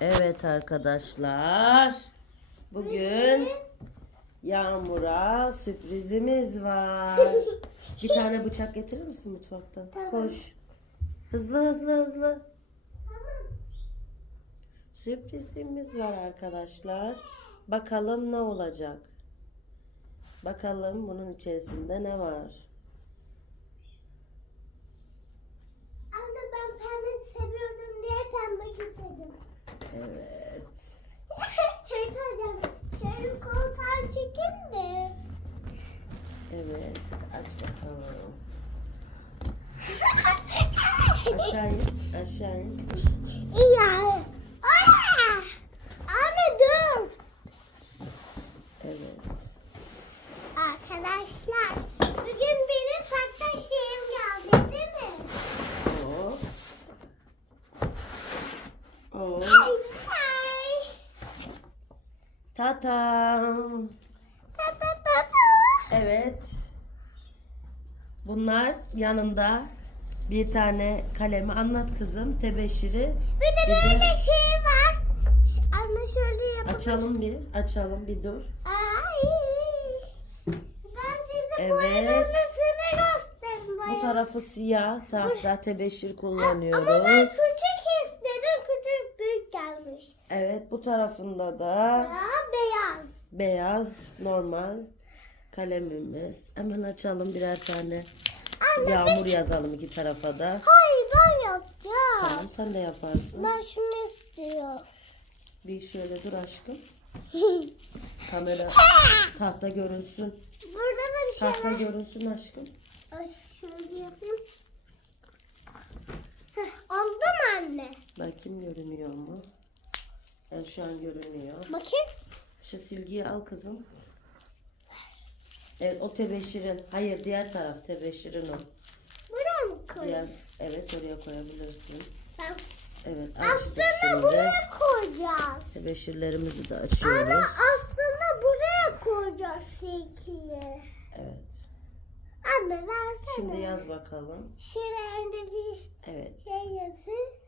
Evet arkadaşlar. Bugün Yağmur'a sürprizimiz var. Bir tane bıçak getirir misin mutfaktan? Tamam. Koş. Hızlı hızlı hızlı. Sürprizimiz var arkadaşlar. Bakalım ne olacak? Bakalım bunun içerisinde ne var? Anne ben pembe seviyordum diye pembe getirdim. Evet. şey söyleyeceğim. Şöyle koltuğa çekeyim de. Evet. Aç bakalım. Aşağı in. Aşağı in. Ya. Aa! Anne dur. Evet. Arkadaşlar bugün benim saksa şeyim geldi değil mi? O. O. Ay, ay. Tatam. Ta ta ta ta. Evet. Bunlar yanında bir tane kalemi anlat kızım. Tebeşiri. Bir de Bir de- böyle şey var. Anne şöyle yapalım. Açalım bir. Açalım bir dur. Ay. Ben size Evet. boyamasını göstereyim. Bu tarafı siyah tahta tebeşir kullanıyoruz. Ama ben küçük istedim. Küçük büyük gelmiş. Evet bu tarafında da Aa, beyaz. beyaz normal kalemimiz. Hemen açalım birer tane. Anne Yağmur yazalım iki tarafa da. hayır ben yapacağım. Tamam sen de yaparsın. Ben şunu istiyorum. Bir şöyle dur aşkım. Kamera tahta görünsün. Burada da bir şey Tahta var. görünsün aşkım. Ay, şöyle yapayım. Heh, Oldu mu anne? Bakayım görünüyor mu? Evet şu an görünüyor. Bakayım. Şu silgiyi al kızım. Evet o tebeşirin. Hayır diğer taraf tebeşirin o. Buraya mı Diğer, koyayım? evet oraya koyabilirsin. Ben... Evet açtık Aslında şimdi. buraya koyacağız. Tebeşirlerimizi de Ama açıyoruz. aslında buraya koyacağız silkiyi. Evet. Anne versene. Şimdi yaz bakalım. Şuraya bir Evet. şey yazın.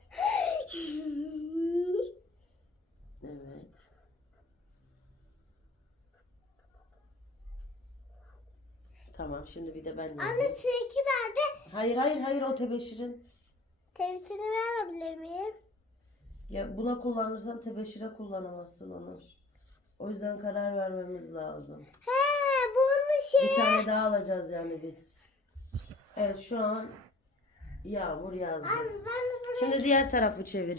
Evet. Tamam şimdi bir de ben Anne yazayım. silki nerede? Hayır hayır hayır o tebeşirin. Temsilini verebilir miyim? Ya buna kullanırsan tebeşire kullanamazsın onu. O yüzden karar vermemiz lazım. He bunu şey. Bir tane daha alacağız yani biz. Evet şu an Yağmur yazdı. Anne ben de buraya Şimdi diğer tarafı çevir.